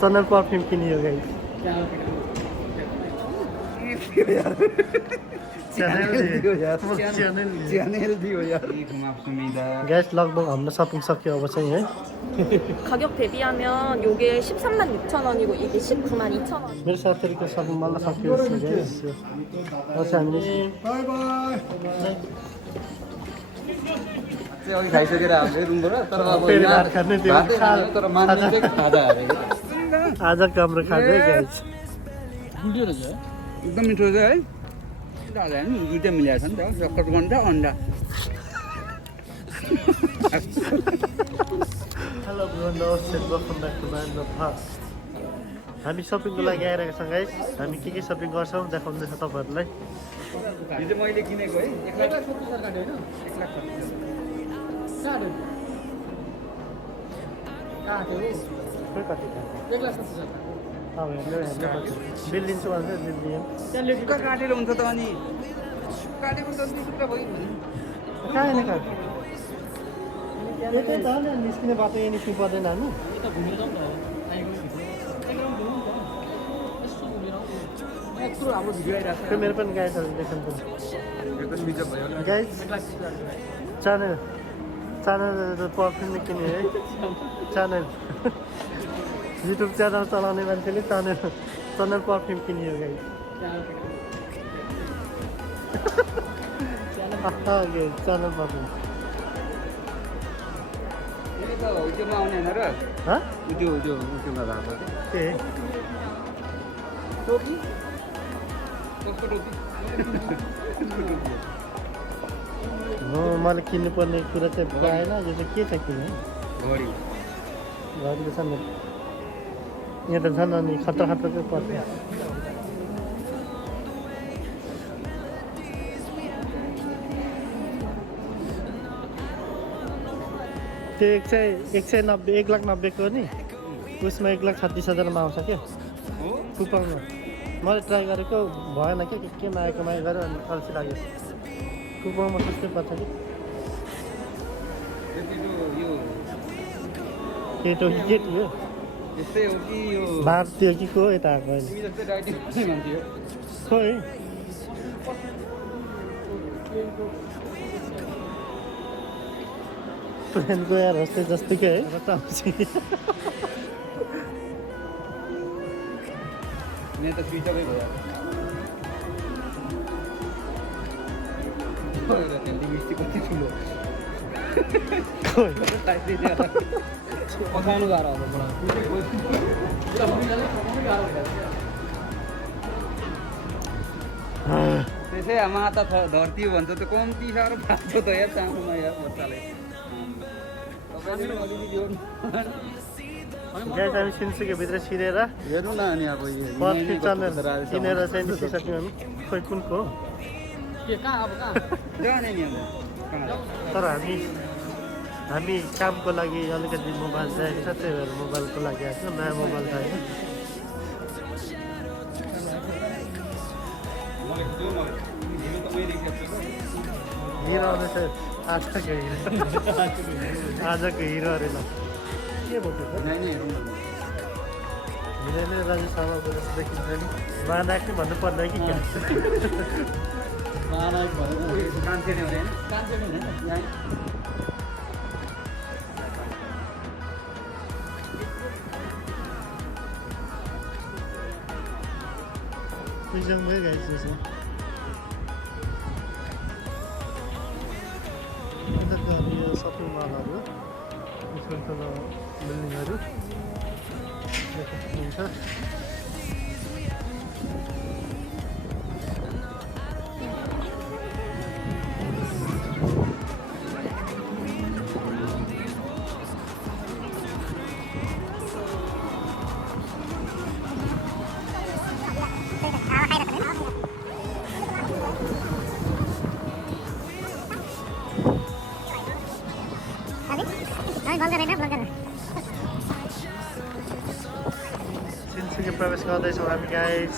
Channel perfume किनियो guys. Guys लगभग हाम्रो सपिङ सक्यो अब चाहिँ है। 가격 대비하면 요게 136,000원이고 이게 192,000원. मेरो साथीहरूको सपिङ मलाई सक्यो गाइस। हामी बाई बाई अघि खाइसकेर हामीले रुमबाट तर अब फेरि भात खाने त्यो भातै खानु तर मान्छे चाहिँ खाजा हालेको आज हाम्रो खाजा गाइस। एकदम मिठो छ है दादा नि दुईटा मिलाएको छ नि त सक्कत गन्ध अन्डा हेलो एभ्रिवान, नमस्ते, welcome back to my vlog. हामी सपिङको लागि आइरहेको छौँ गाइस। हामी के सपिङ गर्छौँ देखाउँदैछ तपाईँहरूलाई। यो चाहिँ मैले किनेको है 1,70,000 काट्यो होइन 1,70,000 बिल दिन्छु भन्छ बिल दिएँ। त्यहाँले ढुक्का काटेर हुन्छ त अनि काटेको त 20 रुपियाँ भयो नि कहाँ होइन काट्यो यतै त नि निस्किने बाटो यहाँ निस्किनु पर्दैन हामी। हाम्रो भिडियो आइरहेको त्यो मेरो पनि गाइसहरू देख्नु पर्छ यो त स्विच अफ भयो गाइस। च्यानल परफ्युम किन्यो है च्यानल। युट्युब च्यानल चलाउने मान्छेले च्यानल परफ्युम किन्यो गाइस। च्यानल परफ्युम यो त युट्युबमा आउने होइन र हाँ युट्युबमा भएको के टोपी कस्तो टोपी हो मैले किन्नुपर्ने कुरा चाहिँ पाएन। यो चाहिँ के छ किन घडी घरले छ नि यहाँ त छन् अनि खतरा खतराकै पर्छ। त्यो 1,90,000 नि उसमा 1,36,000मा आउँछ क्या कुपनमा। मैले ट्राई गरेको भएन क्या केमा आएको माया गरेँ अनि अल्छी लाग्यो। कुपनमा सस्तै पर्छ कि यो केटो कि केटी हो यस्तै हो कि यो भारतीय कि को यता आएको अहिले उही जस्तै राइटिङ पनि भन्थ्यो खोइ प्लेनको यार जस्तै जस्तैकै है र आउँछ। यहाँ त स्विच अफै भयो लिपस्टिक कति ठुलो खोइ पकाउनु गाह्रो अब त्यसै माता धरती भन्छ त कम्ती साह्रो फाल्छ त यार चाहनुमा यार बच्चाले तपाईँले अलिकति जोड्नु गाइस हामी सिन्सुकेभित्र छिरेर हेर्नु न अनि अब पर्फ्युम च्यानल किनेर चाहिँ निस्किसक्यौँ हामी। खोइ कुनको हो जाने नि अब तर हामी कामको लागि अलिकति मोबाइल चाहिएको छ त्यही भएर मोबाइलको लागि आएको छ। नयाँ मोबाइल चाहियो। हिरो आउने चाहिँ आजको हिरो अरे ल के भन्दैछ हिरो नै राजु शर्माको जस्तो देखिन्छ नि। महानायक भन्नु पर्दैन कि क्या कान्छे नै हुँदैन कान्छे नै हुँदैन सँगै गाइस यसो यताको हामी यो सपिङ मलहरू ठुल्ठुलो बिल्डिङहरू देख्न सक्नुहुन्छ। सिन्सुके प्रवेश गर्दैछौँ हामी गाइस।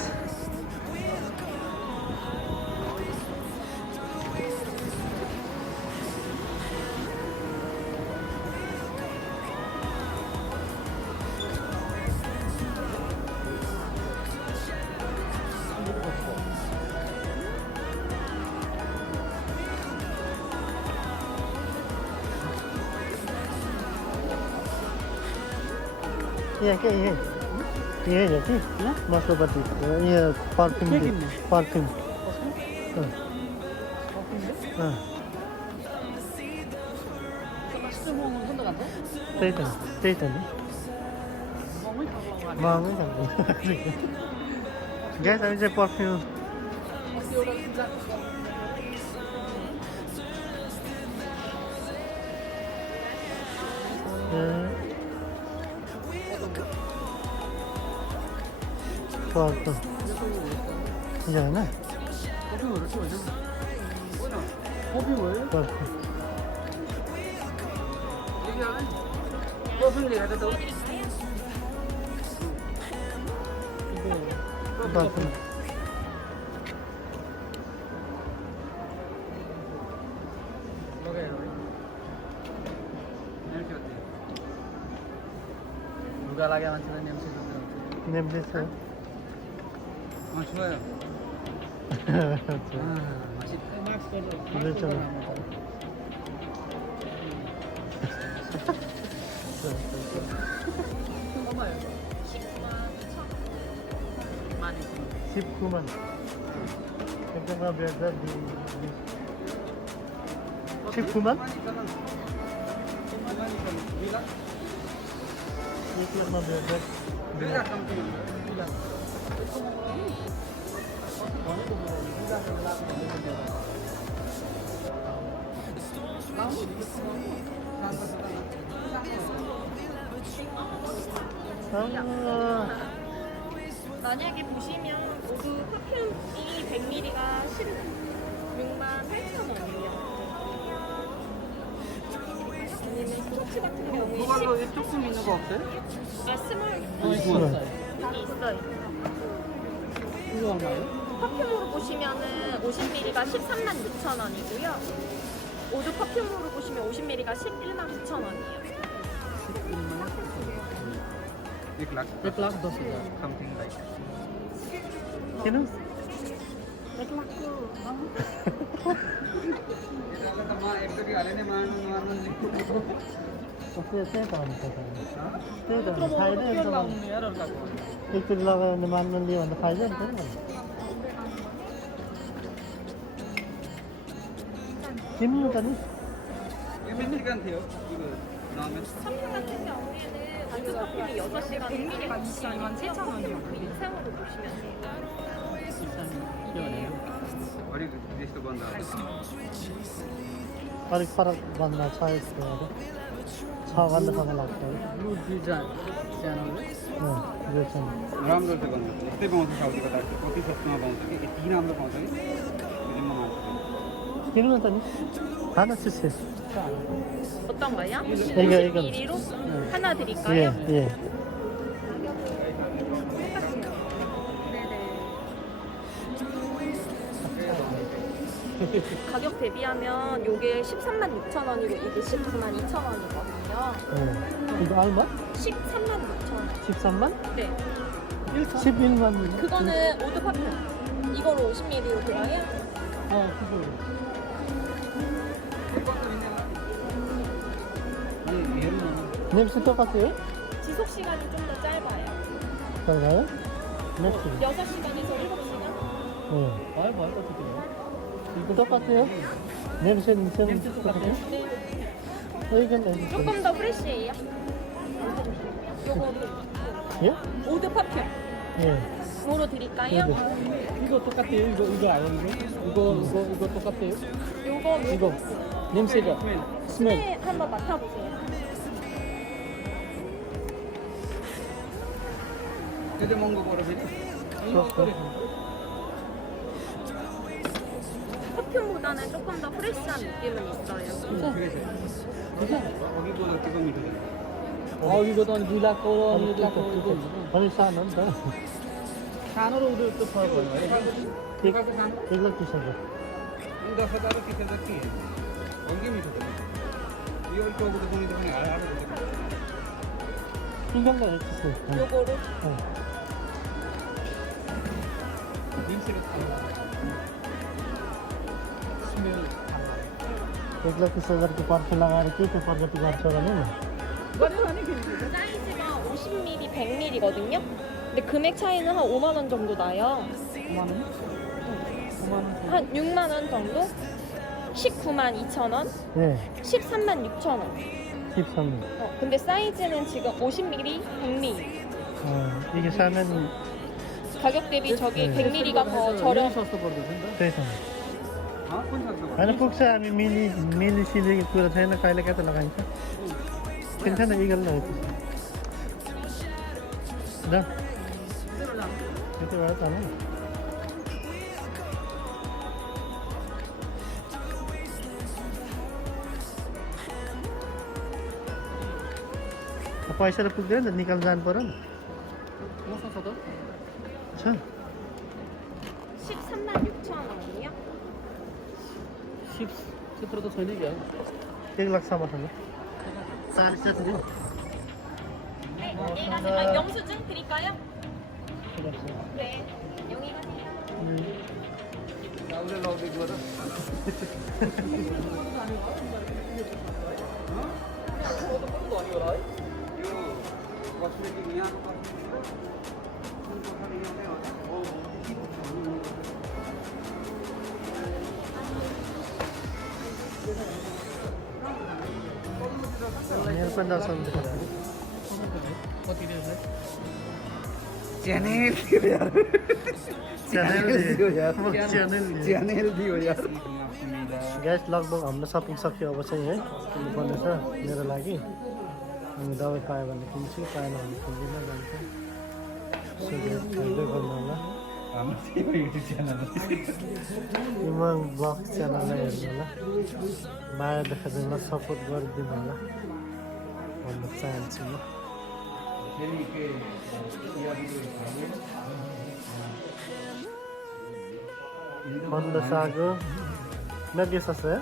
यहाँ क्या ये है कि मसलोपट्टि ये पर्फ्युम पर्फ्युम त्यही त नि महँगै खान्छ ग्यास हामी चाहिँ पर्फ्युम पर्फ्युम यो होइन पर्फ्युम पर्फ्युम लुगा लाग्यो मान्छेलाई नेम्सी नेम्से छ सिपकुमान एकदम बेहतर सिपकुमान 1,600,000 만약에 보시면 모두 퍼퓸이 100ml가 168,000원이에요. 아니면 스포츠 같은 경우에 그걸로 조금 있는 거 없어요? 스몰 있어요. 여기 있어요. 이거 얼마예요? 퍼퓸으로 보시면은 50ml가 136,000원이고요. 모두 퍼퓸으로 보시면 50ml가 119,000원이에요. 1,10,000 something like that. किन एकचोटि हाले नै मार्नु त्यही त हुन्छ त्यही त फाइदा एकचोटि लगायो भने मान्नु लियो भने फाइदा नि त किन्नु त नि 시간 돼요? 이거 나오면 퍼퓸 같은 경우에는 모두 퍼퓸이 6시간 100ml가 227,000원이요. 인상으로 보시면 돼요. अलिक त्यस्तो बन्द अलिक फरक भन्दा छ यस्तो छ भन्दा फरक लाग्छ ब्लु डिजाइन यो चाहिँ राम्रो चाहिँ भन्नु यस्तै पाउँछ साउदी कता कति सस्तोमा पाउँछ कि यति राम्रो पाउँछ कि फिल्ममा मान्छ किन्नु त नि खाना चिसो 어떤 거요? 이거. 50ml로 하나 드릴까요? 예. 가격 대비하면 요게 136,000원이고 이게 192,200원이거든요. 이거 얼마? 136,000원. 13만? 네. 11만. 그거는 오드 퍼퓸. 이거로 50ml로 들어요? 그거. 냄새 똑같아요? 지속 시간이 좀 더 짧아요. 그런가요? 냄새. 6시간에서 7시간? 이거 똑같아요? 냄새는 똑같아요? 이건 조금 더 프레쉬해요. 요거도 예? 오드 퍼퓸. 예. 뭐로 드릴까요? 이거 똑같아요? 이거 아니에요? 이거 똑같아요? 요거 이거 냄새가 스멜 네, 한번 맡아보세요. त्यो महँगो पर्यो फेरि 퍼퓸보다는 조금 더 프레쉬한 느낌은 있어요. अघिको जतिको मिठो छ 이거 또 2 लाख को 1 लाख को अनि सानो नि त सानो र उयो त फरक भयो है 1,30,000 10,000 र 30,000 के अघि मिठो छ यो टाउको त कुनै त पनि हाड हुन्छ 이건 거 해주세요. 요거로 स्मेल 1,30,000 को पर्फे लगाएर के चाहिँ प्रगति गर्छ भने नि 사이즈가 50ml, 100ml 100ml거든요. 근데 금액 차이는 한 5만 원 정도 나요. 5만 원? 5만 원. 한 6만 원 정도? 19만 2천 원? 네, 13만 6천 원. 13만. 근데 사이즈는 지금 50ml, 100ml. 이게 사면 가격 대비 저기 네. 100ml가 더 저렴. त्यही छ होइन पुग्छ हामी मिलिसिलेको कुरा छैन कहिले कता लगाइन्छ किन्छ न इगल लगाइन्छ ल त्यो भएर त होइन पैसा त पुग्दैन नि त निकाल्नु जानु पर्यो नि छ 13만 6천 원이요? 10도 छैन क्या 1,00,000सम्म छ चालिस छ 네, 안녕하세요. 영수증 드릴까요? 네, 영희 가세요. उसले लगिदिएको त यो कस्मेटिक यहाँको मेरो पनि दर्शन कति रेट है च्यानल दियो यार च्यानल दियो यार ग्यास लगभग हाम्रो सपिङ सक्यो अब चाहिँ है किन्नुपर्ने छ मेरो लागि अनि दबाई पायो भने किन्छु पाएन भने किन्दिनँ जान्छ सो ग्यास हेर्दै गर्नु होला इमाङ ब्लग च्यानललाई हेर्नु होला माया देखाइदिनुलाई सपोर्ट गरिदिनु होला भन्न चाहन्छु म Quando sago Nage sasaya?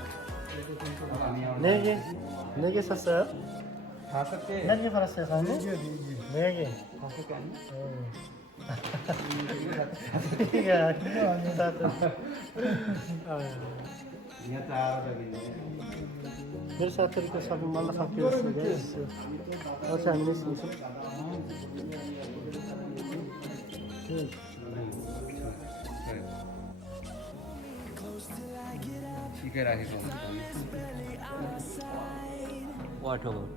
Nage sasaya? खा सकते हैं Nage farasaya sago? Nage Iya, यहाँ चार लगिन्छ मेरो साथीहरूको सबै मलाई सक्यो जस्तो गाइस अब चाहिँ हामी निस्किन्छौँ ठिकै राखेको हुन्छ वाट अबाउट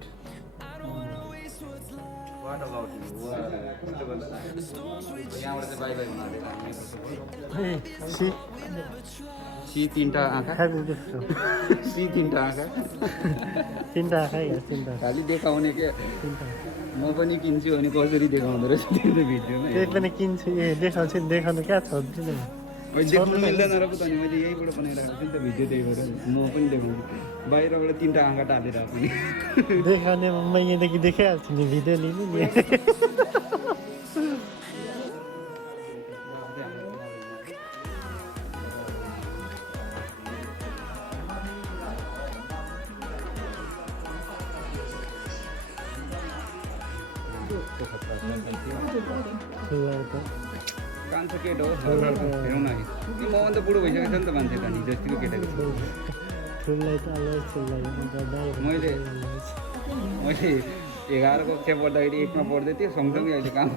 यहाँबाट चाहिँ बाई बाई हुनु सी तीनटा आँखा सी तीनटा आँखा तिनवटा आँखा तिनवटा खालि देखाउने के तिनवटा म पनि किन्छु भने कसरी देखाउँदो रहेछ त्यो भिडियोमा त्यही पनि किन्छु ए देखाउँछु नि देखाउनु क्या छ किन देख्नु मिल्दैन र पो त अनि मैले यहीबाट बनाइरहेको छु नि त भिडियो त्यही भएर म पनि देखाउँछु बाहिरबाट तिनवटा आँखा टालेर पनि देखाउने म यहाँदेखि देखाइहाल्छु नि भिडियो लिनु नि कान्छ केटो हो हेरौँ न मभन्दा त बुढो भइसकेको छ नि त मान्छे त नि जतिको केटाको ठुलै त अलग ठुलै मैले 11 कक्षा पढ्दाखेरि 1 मा पढ्दै थिएँ सँगसँगै अहिले काम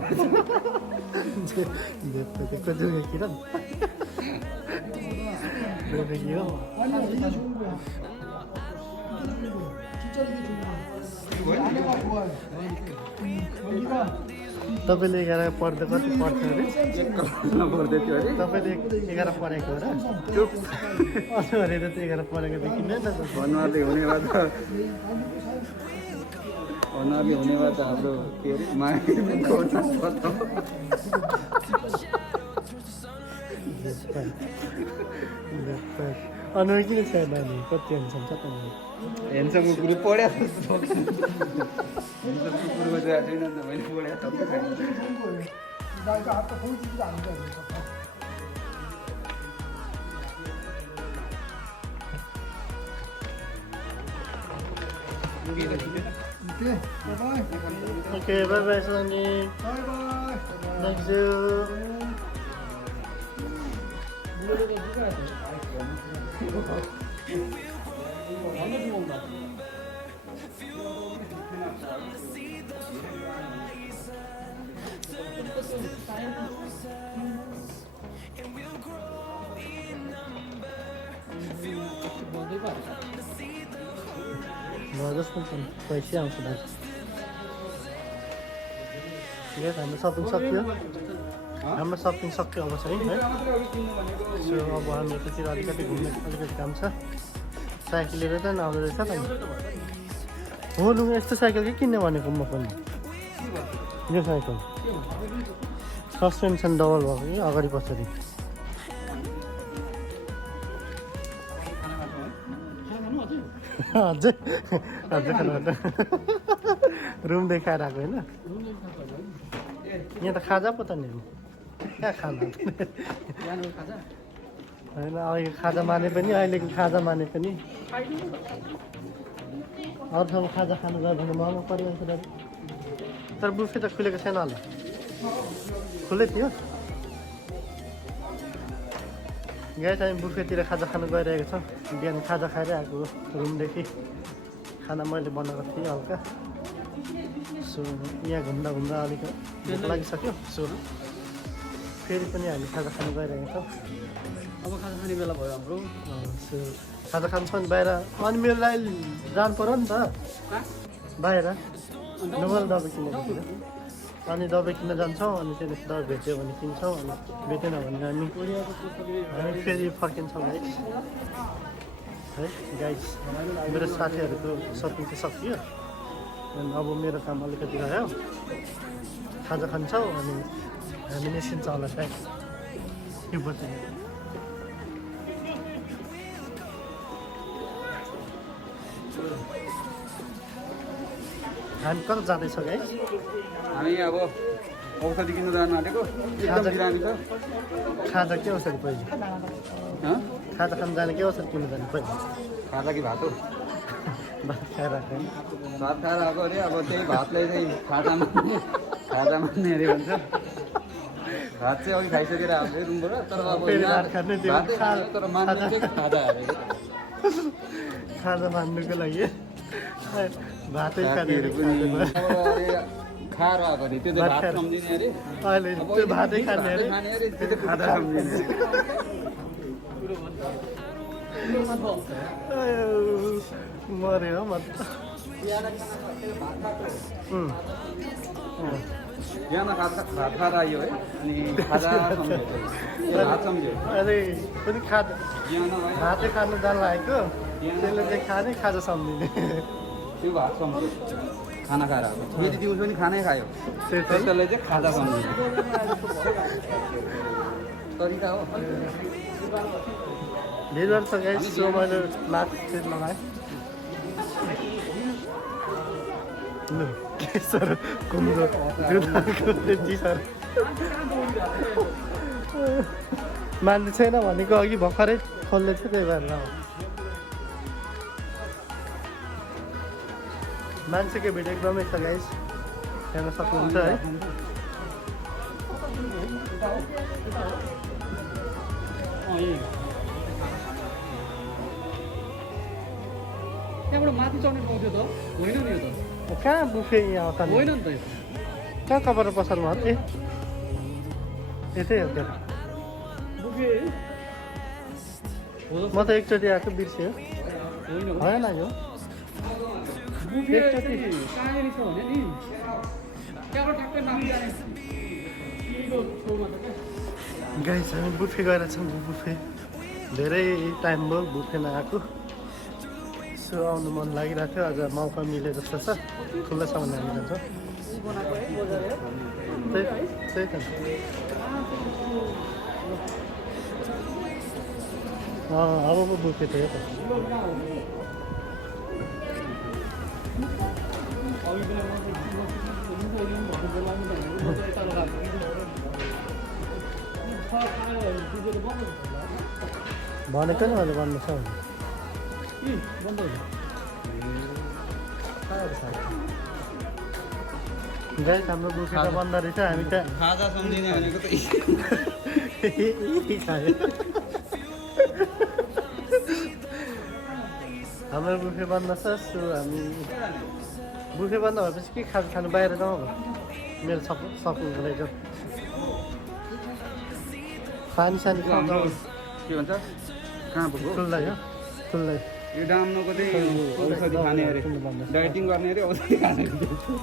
तपाईँले 11 पढ्दा कति पढ्थ्यो अरे पढ्दै थियो अरे तपाईँले 11 पढेको हो र चुप असो गरेर त 11 पढेको देखिँदैन त अनुहारले हुने भए त अनुहारले हुने भए त हाम्रो के अरे माया अनुहार किन छैन नानी कति हेर्छन् छ त हेन्समको कुरो पढ्या जस्तो हेन्समको कुरो गएको छैन नि त मैले पढ्या जस्तो छैन okay by by Sunny thank you बस्नु पर्ने पैसै आउँछ दाजु हाम्रो सपिङ सक्यो हाम्रो सपिङ सक्यो अब चाहिँ है सो अब हामी यतातिर अलिकति घुम्ने अलिकति काम छ साइकल लिएर त आउँदो रहेछ त हो लु यस्तो साइकल के किन्ने भनेको म पनि यो साइकल सस्पेन्सन डबल भएको कि अगाडि पछाडि अझै अझै खानु रुम देखाएर आएको होइन यहाँ त खाजा पो त नि कहाँ खाना होइन अहिले खाजा माने पनि अहिलेको खाजा माने पनि अरू ठाउँमा खाजा खानु गयो भने महँगो परिरहेको छ दाजु तर बुफे त खुलेको छैन होला खुल्लै थियो यहाँ चाहिँ बुफेतिर खाजा खानु गइरहेको छ बिहान खाजा खाएरै आएको रुमदेखि खाना मैले बनाएको थिएँ हल्का सो यहाँ घुम्दा घुम्दा अलिक भोक लागिसक्यो सो फेरि पनि हामी खाजा खानु गइरहेको छौँ अब खाजा खाने बेला भयो हाम्रो सो खाजा खान्छ भने बाहिर अनि मेरो लागि जानु पऱ्यो नि त बाहिर नोबल दबाई किनेको अनि दबाई किन्न जान्छौँ अनि त्यहाँदेखि दबाई भेट्यो भने किन्छौँ अनि भेटेन भने हामी फेरि फर्किन्छौँ गाइस है गाइस मेरो साथीहरूको सपिङ चाहिँ सकियो अनि अब मेरो काम अलिकति रह्यो खाजा खान्छौँ अनि हामी निस्किन्छ होला सायद यो बच्चा हामी कता जाँदैछौँ गाइस हामी अब औषधि किन्नु जानु आँटेको एकदम बिरामी छ खाजा के औषधि पहिले खाजा खानु जाने के औषधि किन्नु जाने पहिले खाजा कि भात हो भात खाएर आएको होइन भात खाएर आएको अरे अब त्यही भातले चाहिँ खाजा मान्ने अरे भन्छ भात चाहिँ अघि खाइसकेर आएको रुमबाट तर अब फेरि भात खाने त्यो भातै खायो तर मान्ने चाहिँ खाजा अरे खाजा मान्नुको लागि भातै साथीहरू पनि खाने अब अरे खाएर आएको अरे त्यो चाहिँ भात सम्झिने अरे अहिले अब त्यो भातै खाने भातै अरे खाने अरे त्यो चाहिँ खाजा सम्झिने मऱ्यो म त बिहान भात खाएर आयो है अनि खाजा सम्झ्यो भात सम्झ्यो अरे पनि खाजा बिहान भयो भातै खानु जानु लागेको त्यसले चाहिँ खाने खाजा सम्झिने त्यो भात सम्झ्यो खाना खाएर आएको फेरि दिउँसो पनि खानै खायो त्यसले चाहिँ खाजा सम्झ्यो तरिका हो भिडभाड छ गाइस सो मैले मास्क सेट लगाएँ लु के सर कुम्रो सर मान्ने छैन भनेको अघि भर्खरै खोल्दै थियो त्यही भएर मान्छेको भिड एकदमै छ गाइस हेर्न सक्नुहुन्छ है त्यहाँबाट माथि चढ्ने पाउँथ्यो त होइन नि यो त कहाँ बुफे यहाँ आउँछ होइन नि त यो कहाँ कपाल पसलमा ए यतै हो क्या बुफे म त एकचोटि आएको बिर्सेँ होइन भएन यो बुफे कहाँनिर छ भने नि त्यहाँबाट ठ्याक्कै माथि जाने यहीँको छेउमा छ क्या गाइस हामी बुफे गएर छौँ बुफे धेरै टाइम भयो बुफे नआएको सो आउनु मन लागिरहेको थियो आज मौका मिले जस्तो छ खुल्ला छ भने हामी जान्छौँ त्यही त अब पो बुफे थियो त भनेको नि मैले भन्नु छ गाइस हाम्रो बुफे त बन्द रहेछ हामी त खाजा सम्झिने भनेको त खायो हाम्रो बुफे बन्द छ सो हामी बुफे बन्द भएपछि के खानु बाहिर जाउँ मेरो सपिङको लागि जाउँ पानी सानी खाउँ के भन्छ कहाँ पुग्यो खुल्लै हो खुल्लै यो डाम्नुको चाहिँ औषधि खाने अरे डाइटिङ गर्ने अरे औषधि खाने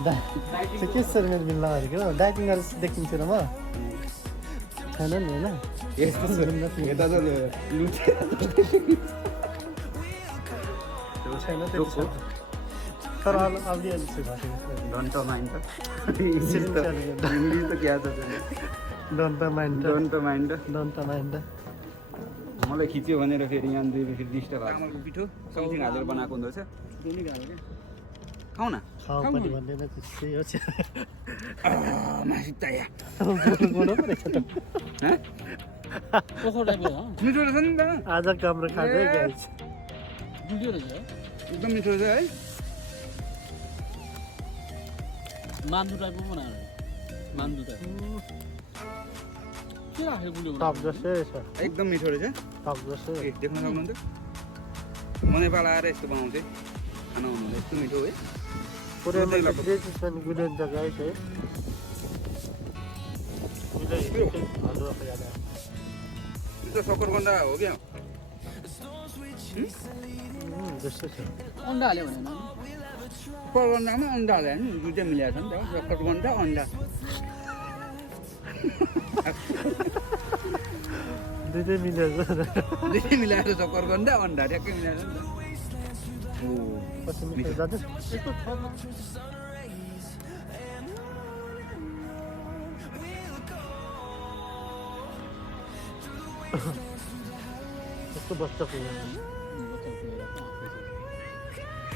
चाहिँ के सर मेरो मिल्न भनेको डाइटिङ गरेर देखिन्छु र म छैन नि होइन यस्तो यता त लुटे छैन त्यो तर अलिअलि चाहिँ घटेको डन्ट माइन्ड इङ्ग्लिस त क्या छ डन्ट माइन्ड डन्ट माइन्ड मलाई खिच्यो भनेर फेरि यहाँ फेरि डिस्टर्ब भएको चामलको पिठो समथिङ हालेर बनाएको हुँदो रहेछ खाऊ न खाउपट्टि भन्दैन त्यस्तै हो मासु चाहियो गोडो पो रहेछ त मिठो रहेछ नि त आज काम्रो खाँदै गाइस एकदम मिठो रहेछ है मान्दु टाइपको बनाएर मान्दु टाइप के राखेर गुलियो टप जस्तै रहेछ एकदम मिठो रहेछ टप जस्तै ए देख्न सक्नुहुन्छ म नेपाल आएर यस्तो बनाउँथेँ खाना हुनुहुँदा यस्तो मिठो है पुरै जे चिज पनि गुलिन्छ गाइस है हजुरको याद आयो यो त सकरकन्दा हो क्या जस्तै छ अन्डा हाल्यो भने सकरकन्दामा अन्डा हाल्यो नि दुइटै मिलाएको छ नि त सकरकन्दा अन्डा दुइटै मिलेको दुइटै मिलाएर सकरकन्दा अन्डा ट्याक्कै मिलाएर नि त पछि मिठो जाँदैछ यस्तो छ यस्तो बच्चा पुग्यो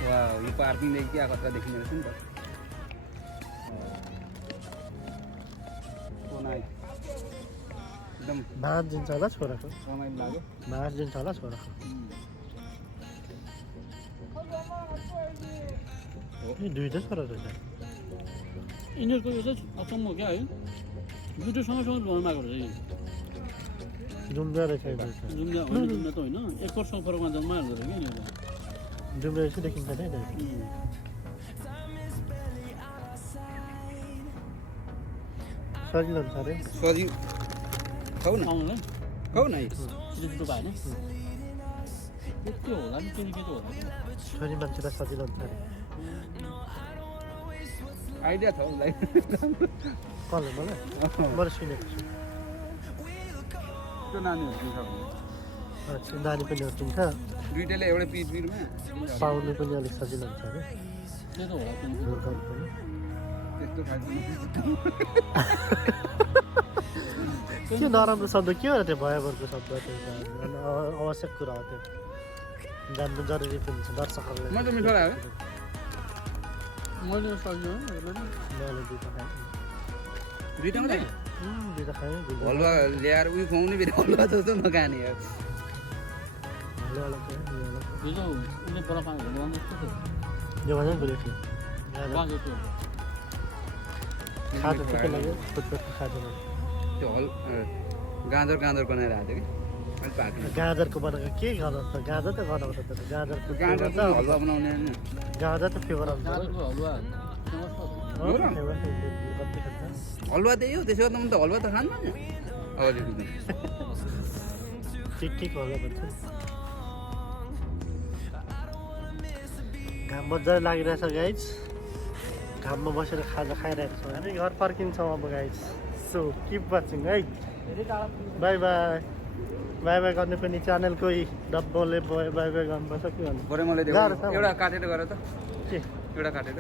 वा यो पार्किङदेखि क्या कता देखिने रहेछ नि त एकदम भात दिन्छ होला छोराको रमाइलो लाग्यो भात दिन्छ होला छोराको ए दुइटै छोरा रहेछ यिनीहरूको यो चाहिँ अचम्म क्या है दुइटै सँगसँगै ल्याउनु आएको रहेछ डुम्जा रहेछ जुम्दा होइन जुम्दा त होइन एक वर्षको फरकमा जन्माइहाल्दो रहेछ क्या यिनीहरू डुम्जा रहेछ देखिन्छ नि सजिलो हुन्छ अरे सजिलो खाऊ न आउनुलाई खाऊ न छिटो छिटो भएन त्यो होला नि के के होला छोरी मान्छेलाई सजिलो हुन्छ अरे आइडिया छ उसलाई कसले मलाई मैले सुनेको छु त्यो नानीहरू दिन्छ अच्छा नानी पनि हुर्किन्छ दुइटैले एउटै पिचबिरमा पाउनु पनि अलिक सजिलो हुन्छ अरे त्यो त होला किनकि हुर्काउनु पनि त्यस्तो खालको के नराम्रो शब्द के हो र त्यो भयभरको शब्द त्यो आवश्यक कुरा हो त्यो जान्नु जरुरी पनि छ दर्शकहरूलाई म त मिठो लाग्यो मैले सजिलो हेर्नु मैले दुइटा खाएँ दुइटा मात्रै दुइटा खाएँ हलुवा ल्याएर उयो खुवाउने फेरि हलुवा जस्तो नखाने हो हलुवाला खाएँ यो त उसले बरफ पानी हेर्नु जस्तो थियो यो भने गुलियो थियो वागे थियो खाँदो ठिकै लाग्यो फुटबलको खाँदो त्यो गाजर गाजर बनाएर आएको थियो कि अलिक पाकेन गाजरको बनाएको के गाजर त गाजर त गनाउँछ त गाजरको गाजर त हलुवा बनाउने होइन गाजर त फेभर आउँछ गाजरको हलुवा हो र? हलुवा त्यही हो त्यसो गर्दा म त हलुवा त खान्न नि हजुर ठिक ठिक होला भन्छ घाम मजाले लागिरहेछ गाइज घाममा बसेर खाजा खाइरहेको छौँ हामी घर फर्किन्छौँ अब गाइज सो किप वाचिङ है बाई बाई बाई बाई गर्ने पनि च्यानलको डब्बोले बाई बाई गर्नुपर्छ के भन्नु बरु मलाई गाह्रो छ एउटा काटेर गर त के एउटा काटेर